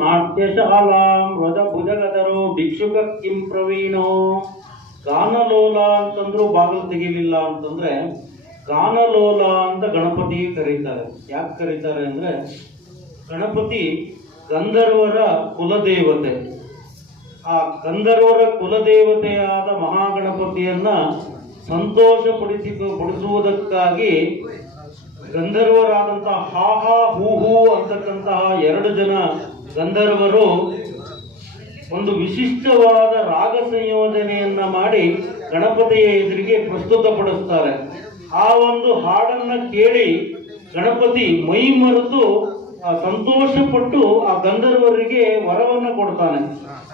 ನಾಟ್ಯಶಾಲಾಂ ವ್ರಜಭುಜಗದರು ಭಿಕ್ಷುಕ ಕಿಂ ಪ್ರವೀಣೋ. ಗಾನಲೋಲ ಅಂತಂದ್ರು ಬಾಗಿಲು ತೆಗಿಲಿಲ್ಲ ಅಂತಂದ್ರೆ ಗಾನಲೋಲ ಅಂತ ಗಣಪತಿ ಕರೀತಾರೆ. ಯಾಕೆ ಕರೀತಾರೆ ಅಂದ್ರೆ ಗಣಪತಿ ಗಂಧರ್ವರ ಕುಲದೇವತೆ. ಆ ಗಂಧರ್ವರ ಕುಲದೇವತೆಯಾದ ಮಹಾಗಣಪತಿಯನ್ನ ಸಂತೋಷಪಡಿಸುವುದಕ್ಕಾಗಿ ಗಂಧರ್ವರಾದಂತಹ ಹಾಹಾ ಹೂಹು ಅಂತಕ್ಕಂತಹ 2 ಜನ ಗಂಧರ್ವರು ಒಂದು ವಿಶಿಷ್ಟವಾದ ರಾಗ ಸಂಯೋಜನೆಯನ್ನ ಮಾಡಿ ಗಣಪತಿಯ ಎದುರಿಗೆ ಪ್ರಸ್ತುತಪಡಿಸ್ತಾರೆ. ಆ ಒಂದು ಹಾಡನ್ನ ಕೇಳಿ ಗಣಪತಿ ಮೈ ಮರೆತು ಸಂತೋಷಪಟ್ಟು ಆ ಗಂಧರ್ವರಿಗೆ ವರವನ್ನು ಕೊಡ್ತಾನೆ.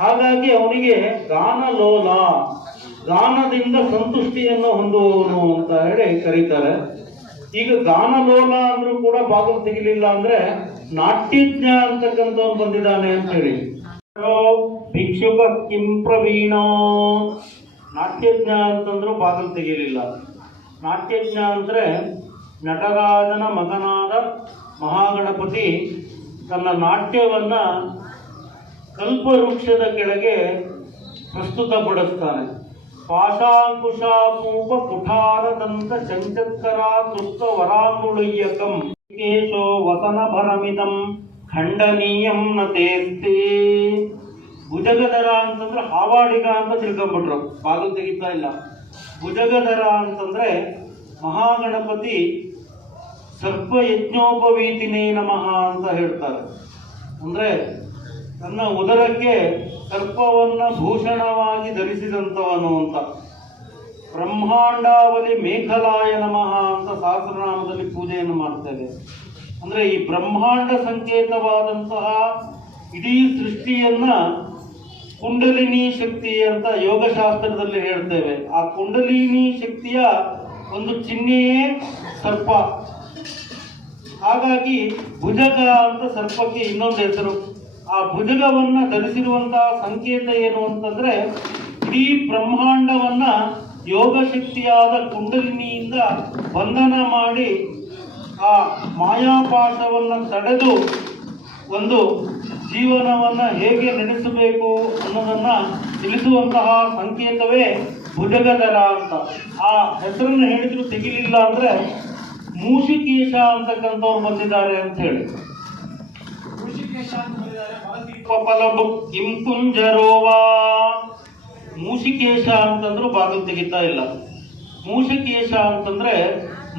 ಹಾಗಾಗಿ ಅವನಿಗೆ ಗಾನಲೋಲ, ಗಾನದಿಂದ ಸಂತುಷ್ಟಿಯನ್ನು ಹೊಂದುವವನು ಅಂತ ಹೇಳಿ ಕರೀತಾರೆ. ಈಗ ಗಾನಲೋಲ ಅಂದ್ರೂ ಕೂಡ ಬಾಗಿಲು ತೆಗಿಲಿಲ್ಲ ಅಂದ್ರೆ ನಾಟ್ಯಜ್ಞ ಅಂತಕ್ಕಂಥವ್ನು ಬಂದಿದ್ದಾನೆ ಅಂತ ಹೇಳಿ. ಭಿಕ್ಷುಕ ಕಿಂ ಪ್ರವೀಣೋ. ನಾಟ್ಯಜ್ಞ ಅಂತಂದ್ರು ಬಾಗಿಲು ತೆಗಿಲಿಲ್ಲ. ನಾಟ್ಯಜ್ಞ ಅಂದ್ರೆ ನಟರಾಜನ ಮಗನಾದ ಮಹಾಗಣಪತಿ ತನ್ನ ನಾಟ್ಯವನ್ನ ಕಲ್ಪವೃಕ್ಷದ ಕೆಳಗೆ ಪ್ರಸ್ತುತಪಡಿಸ್ತಾನೆ. ಪಾಶಾಂಕುಶಾಪೂಪ ಕುಠಾರದಂತ ಚಂಚತ್ಕರ ತೃಪ್ತ ವರಾಂಗುಳಯ್ಯಕಂ ಕೇಶೋ ವಸನ ಭರಮಿದಂ ಖಂಡನೀಯಂ ನ ತೇಸ್ತಿ. ಭುಜಗಧರ ಅಂತಂದ್ರೆ ಹಾವಾಡಿಗ ಅಂತ ತಿಳ್ಕೊಂಡ್ಬಿಟ್ರು, ಬಾಗಿಲು ತೆಗಿತಾ ಇಲ್ಲ. ಭುಜಗಧರ ಅಂತಂದ್ರೆ ಮಹಾಗಣಪತಿ ಸರ್ಪ ಯಜ್ಞೋಪವೀತಿನೇ ನಮಃ ಅಂತ ಹೇಳ್ತಾರೆ. ಅಂದ್ರೆ ತನ್ನ ಉದರಕ್ಕೆ ಸರ್ಪವನ್ನ ಭೂಷಣವಾಗಿ ಧರಿಸಿದಂಥವನು ಅಂತ. ಬ್ರಹ್ಮಾಂಡಾವಲಿ ಮೇಖಲಾಯ ನಮಃ ಅಂತ ಸಹಸ್ರನಾಮದಲ್ಲಿ ಪೂಜೆಯನ್ನು ಮಾಡ್ತೇವೆ. ಅಂದ್ರೆ ಈ ಬ್ರಹ್ಮಾಂಡ ಸಂಕೇತವಾದಂತಹ ಇಡೀ ಸೃಷ್ಟಿಯನ್ನ ಕುಂಡಲಿನಿ ಶಕ್ತಿ ಅಂತ ಯೋಗಶಾಸ್ತ್ರದಲ್ಲಿ ಹೇಳ್ತೇವೆ. ಆ ಕುಂಡಲಿನಿ ಶಕ್ತಿಯ ಒಂದು ಚಿಹ್ನೆಯೇ ಸರ್ಪ. ಹಾಗಾಗಿ ಭುಜಗ ಅಂತ ಸರ್ಪಕ್ಕೆ ಇನ್ನೊಂದು ಹೆಸರು. ಆ ಭುಜಗವನ್ನ ಧರಿಸಿರುವಂತಹ ಸಂಕೇತ ಏನು ಅಂತಂದ್ರೆ ಇಡೀ ಬ್ರಹ್ಮಾಂಡವನ್ನ ಯೋಗಶಕ್ತಿಯಾದ ಕುಂಡಲಿನಿಯಿಂದ ಬಂಧನ ಮಾಡಿ ಆ ಮಾಯಾಪಾಶವನ್ನ ತಡೆದು ಒಂದು ಜೀವನವನ್ನ ಹೇಗೆ ನಡೆಸಬೇಕು ಅನ್ನೋದನ್ನ ತಿಳಿಸುವಂತಹ ಸಂಕೇತವೇ ಭುಜಗಧರ ಅಂತ. ಆ ಹೆಸರನ್ನು ಹೇಳಿದ್ರು ತೆಗಿಲಿಲ್ಲ ಅಂದ್ರೆ ಮೂಷಿಕೇಶ ಅಂತಕ್ಕಂಥವ್ರು ಬಂದಿದ್ದಾರೆ ಅಂತ ಹೇಳಿ. ಮೂಷಿಕೇಶ ಅಂತಂದ್ರು ಬಾಗಿಲು ತೆಗಿತಾ ಇಲ್ಲ. ಮೂಷಿಕೇಶ ಅಂತಂದ್ರೆ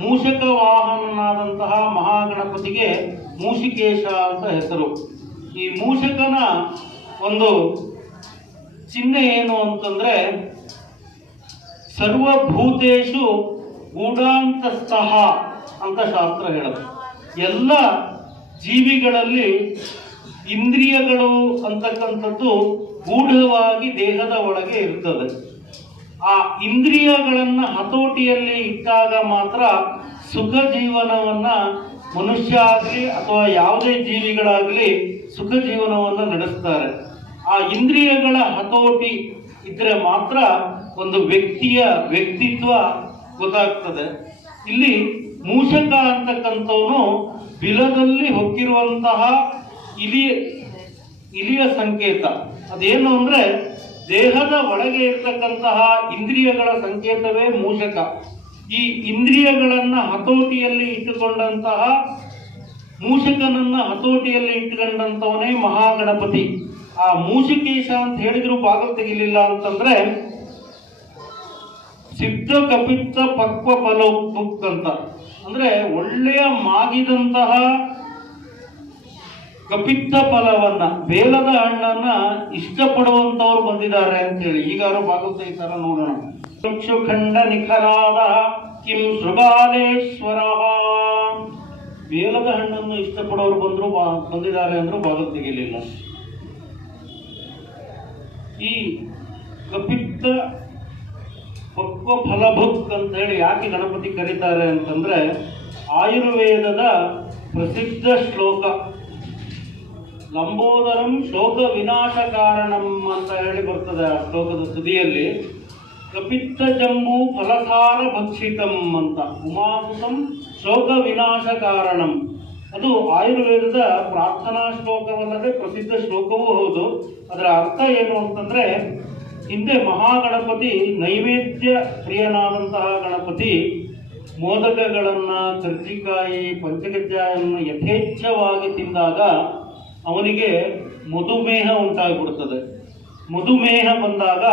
ಮೂಷಕ ವಾಹನನಾದಂತಹ ಮಹಾಗಣಪತಿಗೆ ಮೂಷಿಕೇಶ ಅಂತ ಹೆಸರು. ಈ ಮೂಷಕನ ಒಂದು ಚಿಹ್ನೆ ಏನು ಅಂತಂದ್ರೆ ಸರ್ವಭೂತೇಶು ಗೂಢಾಂತಸ್ಥಃ ಅಂತ ಶಾಸ್ತ್ರ ಹೇಳುತ್ತೆ. ಎಲ್ಲ ಜೀವಿಗಳಲ್ಲಿ ಇಂದ್ರಿಯಗಳು ಅಂತಕ್ಕಂಥದ್ದು ಗೂಢವಾಗಿ ದೇಹದ ಒಳಗೆ ಇರ್ತದೆ. ಆ ಇಂದ್ರಿಯಗಳನ್ನ ಹತೋಟಿಯಲ್ಲಿ ಇಟ್ಟಾಗ ಮಾತ್ರ ಸುಖ ಜೀವನವನ್ನ ಮನುಷ್ಯ ಆಗಲಿ ಅಥವಾ ಯಾವುದೇ ಜೀವಿಗಳಾಗಲಿ ಸುಖ ಜೀವನವನ್ನು ನಡೆಸ್ತಾರೆ. ಆ ಇಂದ್ರಿಯಗಳ ಹತೋಟಿ ಇದ್ರೆ ಮಾತ್ರ ಒಂದು ವ್ಯಕ್ತಿಯ ವ್ಯಕ್ತಿತ್ವ ಗೊತ್ತಾಗ್ತದೆ. ಇಲ್ಲಿ ಮೂಷಕ ಅಂತಕ್ಕಂಥವನು ಬಿಲದಲ್ಲಿ ಹೊಕ್ಕಿರುವಂತಹ ಇಲಿಯ ಸಂಕೇತ. ಅದೇನು ಅಂದ್ರೆ ದೇಹದ ಒಳಗೆ ಇರ್ತಕ್ಕಂತಹ ಇಂದ್ರಿಯಗಳ ಸಂಕೇತವೇ ಮೂಷಕ. ಈ ಇಂದ್ರಿಯಗಳನ್ನ ಹತೋಟಿಯಲ್ಲಿ ಇಟ್ಟುಕೊಂಡಂತಹ ಮೂಷಕನನ್ನ ಹತೋಟಿಯಲ್ಲಿ ಇಟ್ಟುಕೊಂಡಂತವನೇ ಮಹಾಗಣಪತಿ. ಆ ಮೂಷಿಕೇಶ ಅಂತ ಹೇಳಿದ್ರು ಬಾಗಿಲು ತೆಗಿಲಿಲ್ಲ ಅಂತಂದ್ರೆ ಸಿದ್ಧ ಕಪಿತ್ತ ಪಕ್ವ ಫಲೋಕ್ತುಕ್ ಅಂತ. ಅಂದ್ರೆ ಒಳ್ಳೆಯ ಮಾಗಿದಂತಹ ಕಪಿತ್ತ ಫಲವನ್ನ, ಬೇಲದ ಹಣ್ಣನ್ನ ಇಷ್ಟಪಡುವಂತವ್ರು ಬಂದಿದ್ದಾರೆ ಅಂತ ಹೇಳಿ. ಈಗಾರು ಭಾಗವತ ಈ ತರ ನೋಡೋಣ. ಚಕ್ಷು ಖಂಡ ನಿಖರಾದ ಕಿಂ ಶೃಗಾಲೇಶ್ವರ, ಬೇಲದ ಹಣ್ಣನ್ನು ಇಷ್ಟಪಡೋರು ಬಂದಿದ್ದಾರೆ ಅಂದ್ರೂ ಭಾಗವತ ತೆಗಿಲಿಲ್ಲ. ಈ ಕಪಿತ್ತ ಪಕ್ವ ಫಲಭುಕ್ ಅಂತ ಹೇಳಿ ಯಾಕೆ ಗಣಪತಿ ಕರೀತಾರೆ ಅಂತಂದ್ರೆ, ಆಯುರ್ವೇದದ ಪ್ರಸಿದ್ಧ ಶ್ಲೋಕ ಲಂಬೋದರಂ ಶೋಕ ವಿನಾಶ ಕಾರಣಂ ಅಂತ ಹೇಳಿ ಬರ್ತದೆ. ಆ ಶ್ಲೋಕದ ತುದಿಯಲ್ಲಿ ಕಪಿತ್ತ ಜಂಬೂ ಫಲಸಾರ ಭಕ್ಷಿತಂ ಅಂತ, ಉಮಾಸುತಂ ಶೋಕ ವಿನಾಶ ಕಾರಣಂ. ಅದು ಆಯುರ್ವೇದದ ಪ್ರಾರ್ಥನಾ ಶ್ಲೋಕವಲ್ಲದೆ ಪ್ರಸಿದ್ಧ ಶ್ಲೋಕವೂ ಹೌದು. ಅದರ ಅರ್ಥ ಏನು ಅಂತಂದ್ರೆ, ಹಿಂದೆ ಮಹಾಗಣಪತಿ ನೈವೇದ್ಯ ಪ್ರಿಯನಾದಂತಹ ಗಣಪತಿ ಮೋದಕಗಳನ್ನ, ಕರ್ಜಿಕಾಯಿ, ಪಂಚಗಜ್ಜಾಯನ್ನು ಯಥೇಚ್ಛವಾಗಿ ತಿಂದಾಗ ಅವನಿಗೆ ಮಧುಮೇಹ ಉಂಟಾಗಿಬಿಡುತ್ತದೆ. ಮಧುಮೇಹ ಬಂದಾಗ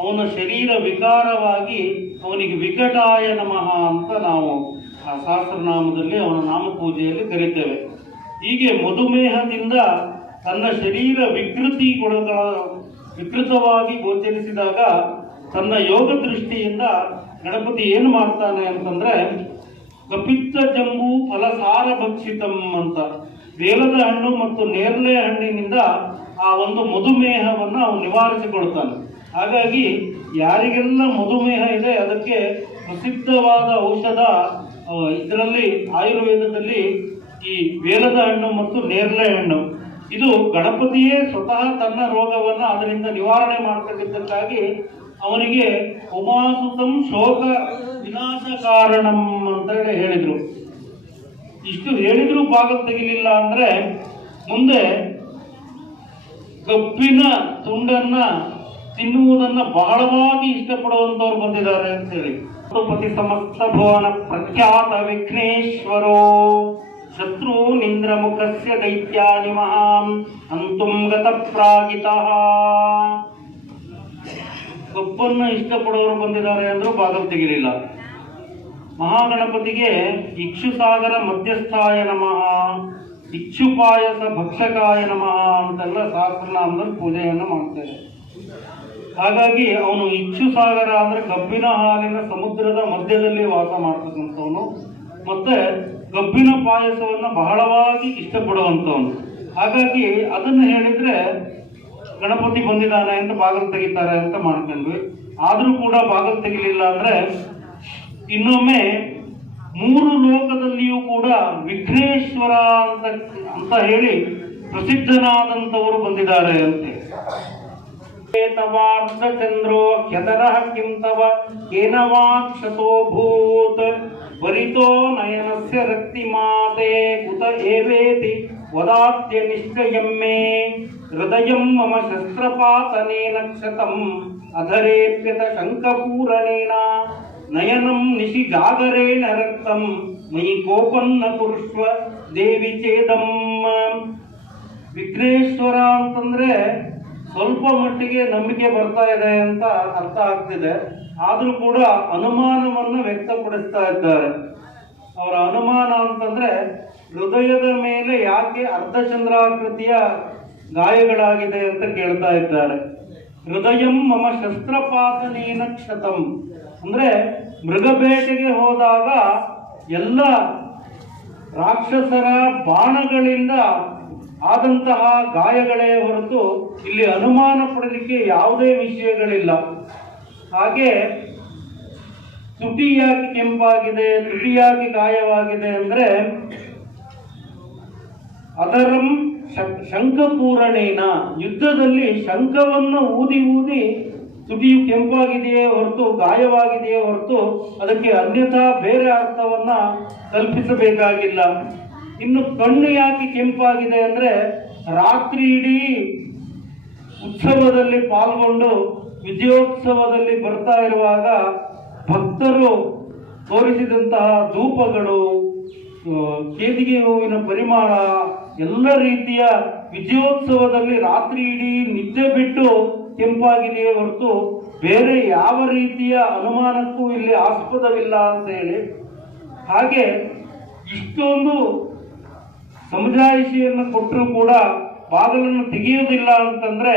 ಅವನ ಶರೀರ ವಿಕಾರವಾಗಿ ಅವನಿಗೆ ವಿಕಟಾಯ ನಮಃ ಅಂತ ನಾವು ಆ ಸಹಸ್ರನಾಮದಲ್ಲಿ ಅವನ ನಾಮಪೂಜೆಯಲ್ಲಿ ಕರೀತೇವೆ. ಹೀಗೆ ಮಧುಮೇಹದಿಂದ ತನ್ನ ಶರೀರ ವಿಕೃತವಾಗಿ ಗೋಚರಿಸಿದಾಗ ತನ್ನ ಯೋಗ ದೃಷ್ಟಿಯಿಂದ ಗಣಪತಿ ಏನು ಮಾಡ್ತಾನೆ ಅಂತಂದ್ರೆ, ಕಪಿತ್ತ ಜಂಬೂ ಫಲಸಾರ ಭಕ್ಷಿತಂ ಅಂತ, ಬೇಲದ ಹಣ್ಣು ಮತ್ತು ನೇರಳೆ ಹಣ್ಣಿನಿಂದ ಆ ಒಂದು ಮಧುಮೇಹವನ್ನು ಅವನು ನಿವಾರಿಸಿಕೊಳ್ತಾನೆ. ಹಾಗಾಗಿ ಯಾರಿಗೆಲ್ಲ ಮಧುಮೇಹ ಇದೆ ಅದಕ್ಕೆ ಪ್ರಸಿದ್ಧವಾದ ಔಷಧ ಇದರಲ್ಲಿ ಆಯುರ್ವೇದದಲ್ಲಿ ಈ ಬೇಲದ ಹಣ್ಣು ಮತ್ತು ನೇರಳೆ ಹಣ್ಣು. ಇದು ಗಣಪತಿಯೇ ಸ್ವತಃ ತನ್ನ ರೋಗವನ್ನು ಅದರಿಂದ ನಿವಾರಣೆ ಮಾಡ್ತಕ್ಕಂಥಕ್ಕಾಗಿ ಅವನಿಗೆ ಉಮಾಸುತಂ ಶೋಕ ವಿನಾಶ ಕಾರಣಂ ಅಂತ ಹೇಳಿದ್ರು. ಇಷ್ಟು ಹೇಳಿದ್ರು ಭಾಗ ತೆಗಿಲಿಲ್ಲ ಅಂದ್ರೆ, ಮುಂದೆ ಕಬ್ಬಿನ ತುಂಡನ್ನ ತಿನ್ನುವುದನ್ನ ಬಹಳವಾಗಿ ಇಷ್ಟಪಡುವಂತವ್ರು ಬಂದಿದ್ದಾರೆ ಅಂತ ಹೇಳಿ. ಪತಿ ಸಮಸ್ತ ಭುವನ ಪ್ರಖ್ಯಾತ ವಿಘ್ನೇಶ್ವರೋ ಶತ್ರು ನಿಂದ್ರ ಮುಖಸ್ಯ ದೈತ್ಯಾನಿ ಮಹಾಂ ಅಂತುಂ ಗತ ಪ್ರಾಗಿತಃ. ಕಬ್ಬನ್ನ ಇಷ್ಟಪಡೋರು ಬಂದಿದ್ದಾರೆ ಅಂದ್ರೂ ಭಾಗ ತೆಗಿಲಿಲ್ಲ. ಮಹಾಗಣಪತಿಗೆ ಇಕ್ಷುಸಾಗರ ಮಧ್ಯಸ್ಥಾಯ ನಮಃ, ಇಕ್ಷುಪಾಯಸ ಭಕ್ಷಕಾಯ ನಮಃ ಅಂತೆಲ್ಲ ಸಹಸ್ರನಾಮದಲ್ಲಿ ಪೂಜೆಯನ್ನು ಮಾಡ್ತಾರೆ. ಹಾಗಾಗಿ ಅವನು ಇಕ್ಷುಸಾಗರ ಅಂದ್ರೆ ಕಬ್ಬಿನ ಹಾಲಿನ ಸಮುದ್ರದ ಮಧ್ಯದಲ್ಲಿ ವಾಸ ಮಾಡ್ತಕ್ಕಂಥವನು, ಮತ್ತೆ ಕಬ್ಬಿನ ಪಾಯಸವನ್ನು ಬಹಳವಾಗಿ ಇಷ್ಟಪಡುವಂಥವನು. ಹಾಗಾಗಿ ಅದನ್ನು ಹೇಳಿದ್ರೆ ಗಣಪತಿ ಬಂದಿದ್ದಾನೆ ಅಂತ ಬಾಗಿಲು ತೆಗಿತಾರೆ ಅಂತ ಮಾಡ್ಕೊಂಡ್ವಿ. ಆದ್ರೂ ಕೂಡ ಬಾಗಿಲು ತೆಗಿಲಿಲ್ಲ ಅಂದ್ರೆ, ಇನ್ನೊಮ್ಮೆ ಮೂರು ಲೋಕದಲ್ಲಿಯೂ ಕೂಡ ವಿಘ್ನೇಶ್ವರ ಅಂತ ಹೇಳಿ ಪ್ರಸಿದ್ಧನಾದಂಥವರು ಬಂದಿದ್ದಾರೆ ಅಂತೆ. ತವಾರ್ಧ ಚಂದ್ರೋ ಹ್ಯತರಃ ಕಿಂ ತವ ಕೇನ ವಾಕ್ಷಸೋ ಭೂತ್ ವರಿತೋ ನಯನಸ್ಯ ರಕ್ತಿಮಾತೆ ಕುತ ಏವೇತಿ ವದಾತ್ಯ ನಿಶ್ಚಯಂ ಮೇ ಹೃದಯಂ ಮಮ ಶಸ್ತ್ರಪಾತನೇನ ಕ್ಷತಂ ಅಧರೇಪ್ಯತ ಶಂಕಪೂರಣೇನ ನಯನಂ ನಿಶಿ ಜಾಗರೇಣ ರಕ್ತಂ ಮಯಿ ಕೋಪನ್ನ ಕುರುಷ್ವ ದೇವಿ ಚೇದಂ. ವಿಘ್ನೇಶ್ವರ ಅಂತಂದ್ರೆ ಸ್ವಲ್ಪ ಮಟ್ಟಿಗೆ ನಂಬಿಕೆ ಬರ್ತಾ ಇದೆ ಅಂತ ಅರ್ಥ ಆಗ್ತಿದೆ. ಆದ್ರೂ ಕೂಡ ಅನುಮಾನವನ್ನು ವ್ಯಕ್ತಪಡಿಸ್ತಾ ಇದ್ದಾರೆ. ಅವರ ಅನುಮಾನ ಅಂತಂದ್ರೆ, ಹೃದಯದ ಮೇಲೆ ಯಾಕೆ ಅರ್ಧಚಂದ್ರಾಕೃತಿಯ ಗಾಯಗಳಾಗಿದೆ ಅಂತ ಕೇಳ್ತಾ ಇದ್ದಾರೆ. ಹೃದಯಂ ಮಮ ಶಸ್ತ್ರಪಾತನೇನ ಕ್ಷತಂ ಅಂದ್ರೆ, ಮೃಗಬೇಟೆಗೆ ಹೋದಾಗ ಎಲ್ಲ ರಾಕ್ಷಸರ ಬಾಣಗಳಿಂದ ಆದಂತಹ ಗಾಯಗಳೇ ಹೊರತು ಇಲ್ಲಿ ಅನುಮಾನ ಪಡಲಿಕ್ಕೆ ಯಾವುದೇ ವಿಷಯಗಳಿಲ್ಲ. ಹಾಗೆ ತುಟಿ ಯಾಕೆ ಕೆಂಪಾಗಿದೆ, ತುಟಿ ಯಾಕೆ ಗಾಯವಾಗಿದೆ ಅಂದ್ರೆ, ಅದರಂ ಶಂಖಪೂರಣೇನ, ಯುದ್ಧದಲ್ಲಿ ಶಂಖವನ್ನು ಊದಿ ತುಟಿಯು ಕೆಂಪಾಗಿದೆಯೇ ಹೊರತು ಗಾಯವಾಗಿದೆಯೇ ಹೊರತು ಅದಕ್ಕೆ ಅನ್ಯಥಾ ಬೇರೆ ಅರ್ಥವನ್ನ ಕಲ್ಪಿಸಬೇಕಾಗಿಲ್ಲ. ಇನ್ನು ಕಣ್ಣು ಯಾಕೆ ಕೆಂಪಾಗಿದೆ ಅಂದ್ರೆ, ರಾತ್ರಿ ಇಡೀ ಉತ್ಸವದಲ್ಲಿ ಪಾಲ್ಗೊಂಡು ವಿಜಯೋತ್ಸವದಲ್ಲಿ ಬರ್ತಾ ಇರುವಾಗ ಭಕ್ತರು ತೋರಿಸಿದಂತಹ ಧೂಪಗಳು, ಕೇದಿಗೆ ಹೂವಿನ ಪರಿಮಳ, ಎಲ್ಲ ರೀತಿಯ ವಿಜಯೋತ್ಸವದಲ್ಲಿ ರಾತ್ರಿ ಇಡೀ ನಿದ್ದೆ ಬಿಟ್ಟು ಕೆಂಪಾಗಿದೆಯೇ ಹೊರತು ಬೇರೆ ಯಾವ ರೀತಿಯ ಅನುಮಾನಕ್ಕೂ ಇಲ್ಲಿ ಆಸ್ಪದವಿಲ್ಲ ಅಂತ ಹೇಳಿ. ಹಾಗೆ ಇಷ್ಟೊಂದು ಸಮಜಾಯಿಷಿಯನ್ನು ಕೊಟ್ಟರೂ ಕೂಡ ಬಾಗಿಲನ್ನು ತೆಗೆಯುವುದಿಲ್ಲ ಅಂತಂದ್ರೆ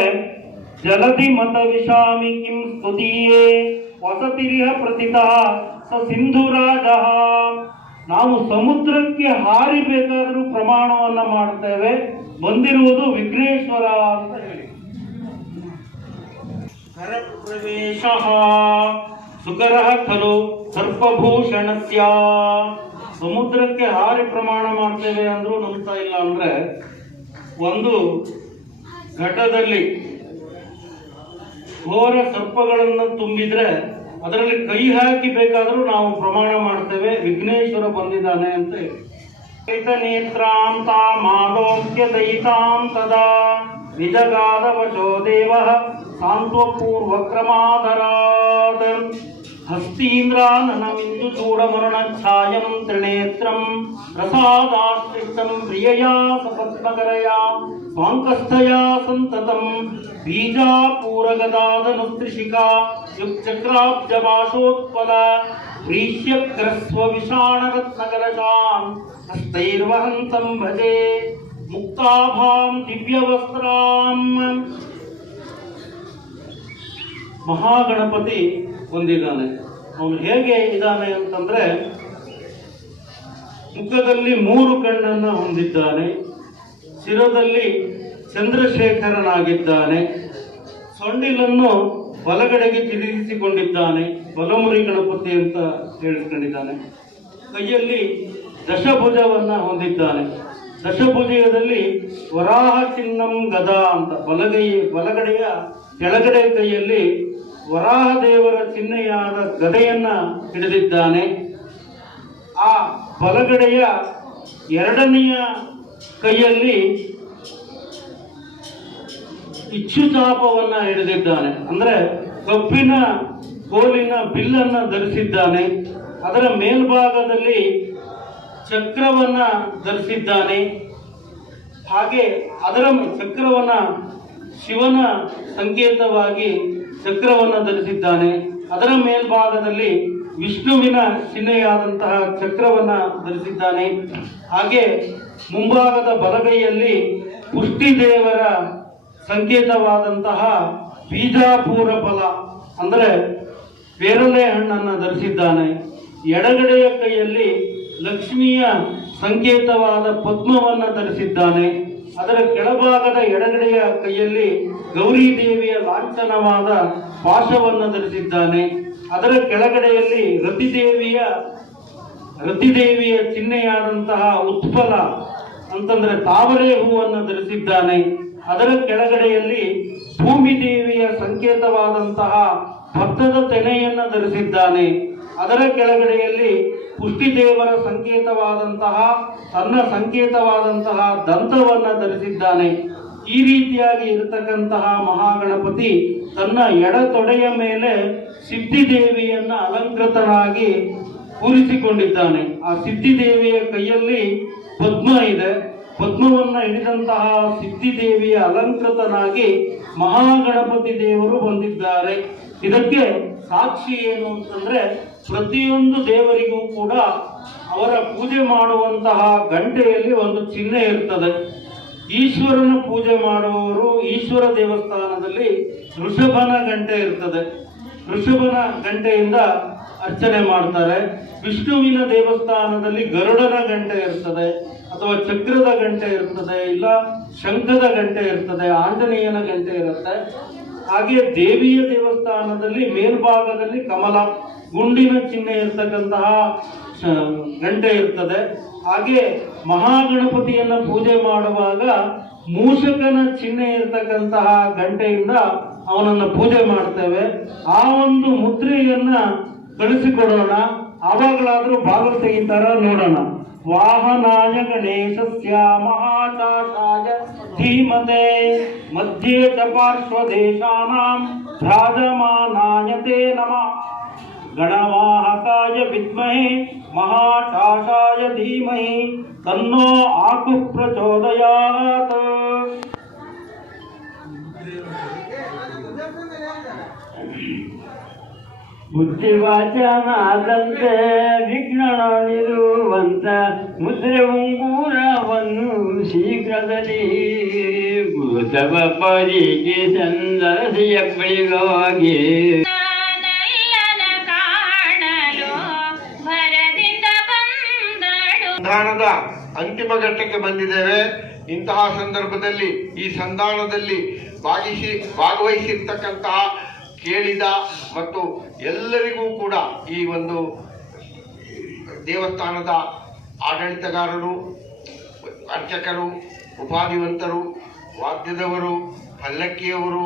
ಜಲಧಿ ಮತ ವಿಷಾಮಿ ಕಿಂ ಸ್ತುತಿಯೇ ವಸತಿರಿಹ ಪ್ರತಿತ ಸ ಸಿಂಧುರಾಜ. ನಾವು ಸಮುದ್ರಕ್ಕೆ ಹಾರಿಬೇಕಾದರೂ ಪ್ರಮಾಣವನ್ನ ಮಾಡ್ತೇವೆ, ಬಂದಿರುವುದು ವಿಘ್ನೇಶ್ವರ ಅಂತ ಹೇಳಿ. ಕರ ಪ್ರವೇಶ ಸುಕರ ಖಲು ಸರ್ಪಭೂಷಣಸ್ಯ. ಸಮುದ್ರಕ್ಕೆ ಹಾರಿ ಪ್ರಮಾಣ ಮಾಡ್ತೇವೆ ಅಂದ್ರೂ ನಂಬ್ತಾ ಇಲ್ಲ ಅಂದ್ರೆ, ಒಂದು ಘಟದಲ್ಲಿ ಘೋರ ಸರ್ಪಗಳನ್ನು ತುಂಬಿದ್ರೆ ಅದರಲ್ಲಿ ಕೈ ಹಾಕಿ ಬೇಕಾದರೂ ನಾವು ಪ್ರಮಾಣ ಮಾಡ್ತೇವೆ ವಿಘ್ನೇಶ್ವರ ಬಂದಿದ್ದಾನೆ ಅಂತ ಹೇಳಿ. ನೇತ್ರಾಂ ತಾಮಾಲೋಕ್ಯ ದಯಿತಾಂ ತದಾ ನಿಜಗಾದ ವಚೋ ದೇವ ಸಾಂತ್ವಪೂರ್ವಕ್ರಮಾಧರಾತ್ ಹಸ್ತೀಂದ್ರಾನನಮಿಂದು ಚೂಡಮರುಣಚ್ಛಾಯಂ ತ್ರಿನೇತ್ರಂ ಪ್ರಸಾದಾಶ್ರಿತಂ ಪ್ರಿಯಯಾ ಸಪದ್ಮಕರಯಾ ಸ್ವಾಂಕಸ್ಥಯಾ ಸಂತತಂ ಬೀಜಾಪೂರಗದಾದನುತ್ರಿಷಿಕಾ ಯುಕ್ಚಕ್ರಾಬ್ಜಭಾಷೋತ್ಪಲ ಪ್ರೀಷ್ಯಗ್ರಸ್ವ ವಿಷಾಣರತ್ನಕರಶಾಂ ಹಸ್ತೈರ್ವಹಂತಂ ಭಜೆ ಮುಕ್ತಾಭಾಂ ದಿವ್ಯವಸ್ತ್ರಾಂ. ಮಹಾಗಣಪತಿ ಹೊಂದಿದ್ದಾನೆ. ಅವನು ಹೇಗೆ ಇದ್ದಾನೆ ಅಂತಂದ್ರೆ, ಮುಖದಲ್ಲಿ 3 ಕಣ್ಣನ್ನು ಹೊಂದಿದ್ದಾನೆ, ಶಿರದಲ್ಲಿ ಚಂದ್ರಶೇಖರನಾಗಿದ್ದಾನೆ, ಸೊಂಡಿಲನ್ನು ಬಲಗಡೆಗೆ ತಿರುಗಿಸಿಕೊಂಡಿದ್ದಾನೆ, ಬಲಮುರಿ ಗಣಪತಿ ಅಂತ ಹೇಳಿಕೊಂಡಿದ್ದಾನೆ. ಕೈಯಲ್ಲಿ ದಶಭುಜವನ್ನ ಹೊಂದಿದ್ದಾನೆ. ದಶಭುಜದಲ್ಲಿ ವರಾಹ ಚಿನ್ನಂ ಗದಾ ಅಂತ ಬಲಗಡೆಯ ಕೆಳಗಡೆ ಕೈಯಲ್ಲಿ ವರಾಹ ದೇವರ ಚಿಹ್ನೆಯಾದ ಗದೆಯನ್ನ ಹಿಡಿದಿದ್ದಾನೆ. ಆ ಬಲಗಡೆಯ ಎರಡನೆಯ ಕೈಯಲ್ಲಿ ಇಚ್ಛುಚಾಪವನ್ನ ಹಿಡಿದಿದ್ದಾನೆ. ಅಂದ್ರೆ ಕಬ್ಬಿನ ಕೋಲಿನ ಬಿಲ್ಲನ್ನ ಧರಿಸಿದ್ದಾನೆ. ಅದರ ಮೇಲ್ಭಾಗದಲ್ಲಿ ಚಕ್ರವನ್ನ ಧರಿಸಿದ್ದಾನೆ. ಹಾಗೆ ಅದರ ಚಕ್ರವನ್ನ ಶಿವನ ಸಂಕೇತವಾಗಿ ಚಕ್ರವನ್ನು ಧರಿಸಿದ್ದಾನೆ. ಅದರ ಮೇಲ್ಭಾಗದಲ್ಲಿ ವಿಷ್ಣುವಿನ ಚಿಹ್ನೆಯಾದಂತಹ ಚಕ್ರವನ್ನ ಧರಿಸಿದ್ದಾನೆ. ಹಾಗೆ ಮುಂಭಾಗದ ಬಲಗೈಯಲ್ಲಿ ಪುಷ್ಟಿದೇವರ ಸಂಕೇತವಾದಂತಹ ಬೀಜಾಪೂರ ಫಲ ಅಂದರೆ ಪೇರಲೆ ಹಣ್ಣನ್ನು ಧರಿಸಿದ್ದಾನೆ. ಎಡಗಡೆಯ ಕೈಯಲ್ಲಿ ಲಕ್ಷ್ಮಿಯ ಸಂಕೇತವಾದ ಪದ್ಮವನ್ನು ಧರಿಸಿದ್ದಾನೆ. ಅದರ ಕೆಳಭಾಗದ ಎಡಗಡೆಯ ಕೈಯಲ್ಲಿ ಗೌರಿ ದೇವಿಯ ಲಾಂಛನವಾದ ಪಾಶವನ್ನು ಧರಿಸಿದ್ದಾನೆ. ಅದರ ಕೆಳಗಡೆಯಲ್ಲಿ ರತಿದೇವಿಯ ಚಿಹ್ನೆಯಾದಂತಹ ಉತ್ಪಲ ಅಂತಂದ್ರೆ ತಾವರೆ ಹೂವನ್ನು ಧರಿಸಿದ್ದಾನೆ. ಅದರ ಕೆಳಗಡೆಯಲ್ಲಿ ಭೂಮಿ ದೇವಿಯ ಸಂಕೇತವಾದಂತಹ ಭತ್ತದ ತೆನೆಯನ್ನು ಧರಿಸಿದ್ದಾನೆ. ಅದರ ಕೆಳಗಡೆಯಲ್ಲಿ ಪುಷ್ಟಿದೇವರ ಸಂಕೇತವಾದಂತಹ ತನ್ನ ಸಂಕೇತವಾದಂತಹ ದಂತವನ್ನು ಧರಿಸಿದ್ದಾನೆ. ಈ ರೀತಿಯಾಗಿ ಇರತಕ್ಕಂತಹ ಮಹಾಗಣಪತಿ ತನ್ನ ಎಡತೊಡೆಯ ಮೇಲೆ ಸಿದ್ಧಿದೇವಿಯನ್ನ ಅಲಂಕೃತನಾಗಿ ಕೂರಿಸಿಕೊಂಡಿದ್ದಾನೆ. ಆ ಸಿದ್ಧಿದೇವಿಯ ಕೈಯಲ್ಲಿ ಪದ್ಮ ಇದೆ. ಪದ್ಮವನ್ನ ಹಿಡಿದಂತಹ ಸಿದ್ಧಿದೇವಿಯ ಅಲಂಕೃತನಾಗಿ ಮಹಾಗಣಪತಿ ದೇವರು ಬಂದಿದ್ದಾರೆ. ಇದಕ್ಕೆ ಸಾಕ್ಷಿ ಏನು ಅಂತಂದ್ರೆ, ಪ್ರತಿಯೊಂದು ದೇವರಿಗೂ ಕೂಡ ಅವರ ಪೂಜೆ ಮಾಡುವಂತಹ ಗಂಟೆಯಲ್ಲಿ ಒಂದು ಚಿಹ್ನೆ ಇರ್ತದೆ. ಈಶ್ವರನ ಪೂಜೆ ಮಾಡುವವರು ಈಶ್ವರ ದೇವಸ್ಥಾನದಲ್ಲಿ ಋಷಭನ ಗಂಟೆ ಇರ್ತದೆ. ಋಷಭನ ಗಂಟೆಯಿಂದ ಅರ್ಚನೆ ಮಾಡ್ತಾರೆ. ವಿಷ್ಣುವಿನ ದೇವಸ್ಥಾನದಲ್ಲಿ ಗರುಡನ ಗಂಟೆ ಇರ್ತದೆ, ಅಥವಾ ಚಕ್ರದ ಗಂಟೆ ಇರ್ತದೆ, ಇಲ್ಲ ಶಂಖದ ಗಂಟೆ ಇರ್ತದೆ, ಆಂಜನೇಯನ ಗಂಟೆ ಇರುತ್ತೆ. ಹಾಗೆ ದೇವಿಯ ದೇವಸ್ಥಾನದಲ್ಲಿ ಮೇಲ್ಭಾಗದಲ್ಲಿ ಕಮಲ ಗುಂಡಿನ ಚಿಹ್ನೆ ಇರ್ತಕ್ಕಂತಹ ಗಂಟೆ ಇರ್ತದೆ. ಹಾಗೆ ಮಹಾಗಣಪತಿಯನ್ನ ಪೂಜೆ ಮಾಡುವಾಗ ಮೂಷಕನ ಚಿಹ್ನೆ ಇರ್ತಕ್ಕಂತಹ ಗಂಟೆಯಿಂದ ಅವನನ್ನು ಪೂಜೆ ಮಾಡ್ತೇವೆ. ಆ ಒಂದು ಮುದ್ರೆಯನ್ನ ಕಳಿಸಿಕೊಡೋಣ. ಆವಾಗಲಾದ್ರೂ ಬಾಗಿಲು ತೆಗಿತಾರ ನೋಡೋಣ. ವಾಹನಾಯ ಗಣೇಶಸ್ಯ ಮಹಾಚಾಷಾಯ ಧೀಮತೆ ಮಧ್ಯೆ ಚ ಪಾರ್ಶ್ವದೇಶಾನಾಂ ಭ್ರಾಜಮಾನಾಯ ತೇ ನಮಃ. ಗಣವಾಹಕಾಯ ವಿದ್ಮಹೇ ಮಹಾಚಾಷಾಯ ಧೀಮಹಿ ತನ್ನೋ ಆಕು ಪ್ರಚೋದಯಾತ್. ಬುದ್ಧಿವಾಚನಾದಂತೆ ವಿಜ್ಞಾನಿರುವಂತ ಮುದ್ರೆ ಉಂಗುರವನ್ನು ಶೀಘ್ರದಲ್ಲಿ ಬುಧವ ಪರಿಗೆ ಸಂದರ್ಶಿಯ ಬೆಳಿಗಾಗಿ ಸಂಧಾನದ ಅಂತಿಮ ಘಟ್ಟಕ್ಕೆ ಬಂದಿದ್ದೇವೆ. ಇಂತಹ ಸಂದರ್ಭದಲ್ಲಿ ಈ ಸಂಧಾನದಲ್ಲಿ ಭಾಗವಹಿಸಿರ್ತಕ್ಕಂತಹ ಕೇಳಿದ ಮತ್ತು ಎಲ್ಲರಿಗೂ ಕೂಡ ಈ ಒಂದು ದೇವಸ್ಥಾನದ ಆಡಳಿತಗಾರರು, ಅರ್ಚಕರು, ಉಪಾಧಿವಂತರು, ವಾದ್ಯದವರು, ಪಲ್ಲಕ್ಕಿಯವರು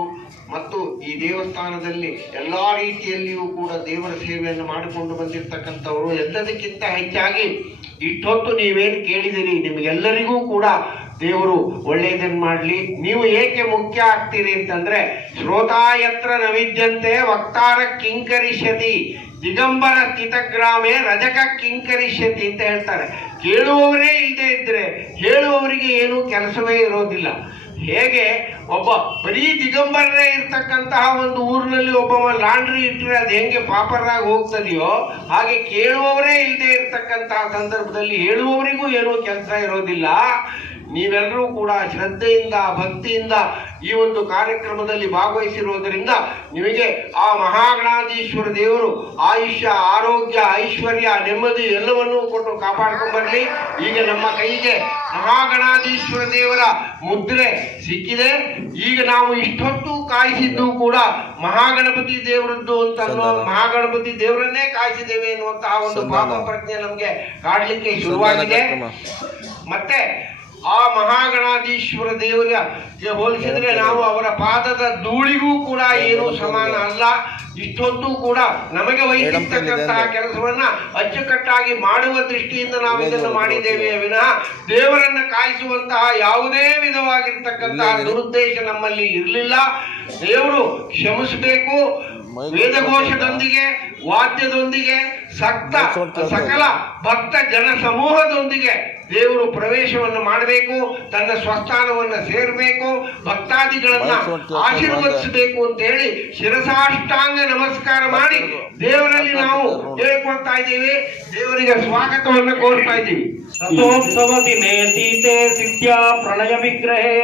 ಮತ್ತು ಈ ದೇವಸ್ಥಾನದಲ್ಲಿ ಎಲ್ಲ ರೀತಿಯಲ್ಲಿಯೂ ಕೂಡ ದೇವರ ಸೇವೆಯನ್ನು ಮಾಡಿಕೊಂಡು ಬಂದಿರತಕ್ಕಂಥವರು, ಎಲ್ಲದಕ್ಕಿಂತ ಹೆಚ್ಚಾಗಿ ಇಷ್ಟೊತ್ತು ನೀವೇನು ಕೇಳಿದಿರಿ ನಿಮಗೆಲ್ಲರಿಗೂ ಕೂಡ ದೇವರು ಒಳ್ಳೆಯದನ್ನು ಮಾಡಲಿ. ನೀವು ಏಕೆ ಮುಖ್ಯ ಆಗ್ತೀರಿ ಅಂತಂದ್ರೆ, ಶ್ರೋತಾಯತ್ರ ನವಿದ್ಯಂತೆ ವಕ್ತಾರ ಕಿಂಕರಿಷ್ಯತಿ ದಿಗಂಬರ ಸ್ಥಿತಗ್ರಾಮೇ ರಜಕ ಕಿಂಕರಿಷ್ಯತಿ ಅಂತ ಹೇಳ್ತಾರೆ. ಕೇಳುವವರೇ ಇಲ್ಲದೆ ಇದ್ರೆ ಹೇಳುವವರಿಗೆ ಏನೂ ಕೆಲಸವೇ ಇರೋದಿಲ್ಲ. ಹೇಗೆ ಒಬ್ಬ ಬರೀ ದಿಗಂಬರರೇ ಇರ್ತಕ್ಕಂತಹ ಒಂದು ಊರಿನಲ್ಲಿ ಒಬ್ಬ ಲಾಂಡ್ರಿ ಇಟ್ಟರೆ ಅದು ಹೆಂಗೆ ಪಾಪರಾಗಿ ಹೋಗ್ತದೆಯೋ ಹಾಗೆ ಕೇಳುವವರೇ ಇಲ್ಲದೆ ಇರ್ತಕ್ಕಂತಹ ಸಂದರ್ಭದಲ್ಲಿ ಹೇಳುವವರಿಗೂ ಏನೂ ಕೆಲಸ ಇರೋದಿಲ್ಲ. ನೀವೆಲ್ಲರೂ ಕೂಡ ಶ್ರದ್ಧೆಯಿಂದ ಭಕ್ತಿಯಿಂದ ಈ ಒಂದು ಕಾರ್ಯಕ್ರಮದಲ್ಲಿ ಭಾಗವಹಿಸಿರುವುದರಿಂದ ನಿಮಗೆ ಆ ಮಹಾಗಣಾಧೀಶ್ವರ ದೇವರು ಆಯುಷ್ಯ, ಆರೋಗ್ಯ, ಐಶ್ವರ್ಯ, ನೆಮ್ಮದಿ ಎಲ್ಲವನ್ನೂ ಕೊಟ್ಟು ಕಾಪಾಡ್ಕೊಂಡು ಬರಲಿ. ಈಗ ನಮ್ಮ ಕೈಗೆ ಮಹಾಗಣಾಧೀಶ್ವರ ದೇವರ ಮುದ್ರೆ ಸಿಕ್ಕಿದೆ. ಈಗ ನಾವು ಇಷ್ಟೊತ್ತು ಕಾಯಿಸಿದ್ದು ಕೂಡ ಮಹಾಗಣಪತಿ ದೇವರದ್ದು ಅಂತ ಮಹಾಗಣಪತಿ ದೇವರನ್ನೇ ಕಾಯಿಸಿದ್ದೇವೆ ಎನ್ನುವಂತಹ ಒಂದು ಪಾಪ ಪ್ರಜ್ಞೆ ನಮಗೆ ಕಾಡಲಿಕ್ಕೆ ಶುರುವಾಗಿದೆ. ಮತ್ತೆ ಆ ಮಹಾಗಣಾಧೀಶ್ವರ ದೇವರಿಗೆ ಹೋಲಿಸಿದ್ರೆ ನಾವು ಅವರ ಪಾದದ ಧೂಳಿಗೂ ಕೂಡ ಏನೂ ಸಮಾನ ಅಲ್ಲ. ಇಷ್ಟೊಂದು ಕೂಡ ನಮಗೆ ವಹಿಸಿರ್ತಕ್ಕಂತಹ ಕೆಲಸವನ್ನ ಅಚ್ಚುಕಟ್ಟಾಗಿ ಮಾಡುವ ದೃಷ್ಟಿಯಿಂದ ನಾವು ಇದನ್ನು ಮಾಡಿದ್ದೇವೆ ವಿನಃ ದೇವರನ್ನ ಕಾಯಿಸುವಂತಹ ಯಾವುದೇ ವಿಧವಾಗಿರ್ತಕ್ಕಂತಹ ದುರುದ್ದೇಶ ನಮ್ಮಲ್ಲಿ ಇರಲಿಲ್ಲ. ದೇವರು ಕ್ಷಮಿಸಬೇಕು. ವೇದಘೋಷದೊಂದಿಗೆ, ವಾದ್ಯದೊಂದಿಗೆ, ಸಕಲ ಭಕ್ತ ಜನ ಸಮೂಹದೊಂದಿಗೆ ದೇವರು ಪ್ರವೇಶವನ್ನು ಮಾಡಬೇಕು, ತನ್ನ ಸ್ವಸ್ಥಾನವನ್ನು ಸೇರಬೇಕು, ಭಕ್ತಾದಿಗಳನ್ನ ಆಶೀರ್ವದಿಸಬೇಕು ಅಂತ ಹೇಳಿ ಶಿರಸಾಷ್ಟಾಂಗ ನಮಸ್ಕಾರ ಮಾಡಿ ದೇವರಲ್ಲಿ ನಾವು ಹೇಳ್ಕೊಳ್ತಾ ಇದ್ದೀವಿ. ದೇವರಿಗೆ ಸ್ವಾಗತವನ್ನು ಕೋರ್ತಾ ಇದ್ದೀವಿ. ರಥೋತ್ಸವ ದಿನೇ ತೀತೆ ಸಿದ್ಧ್ಯ ಪ್ರಣಯ ವಿಗ್ರಹೇ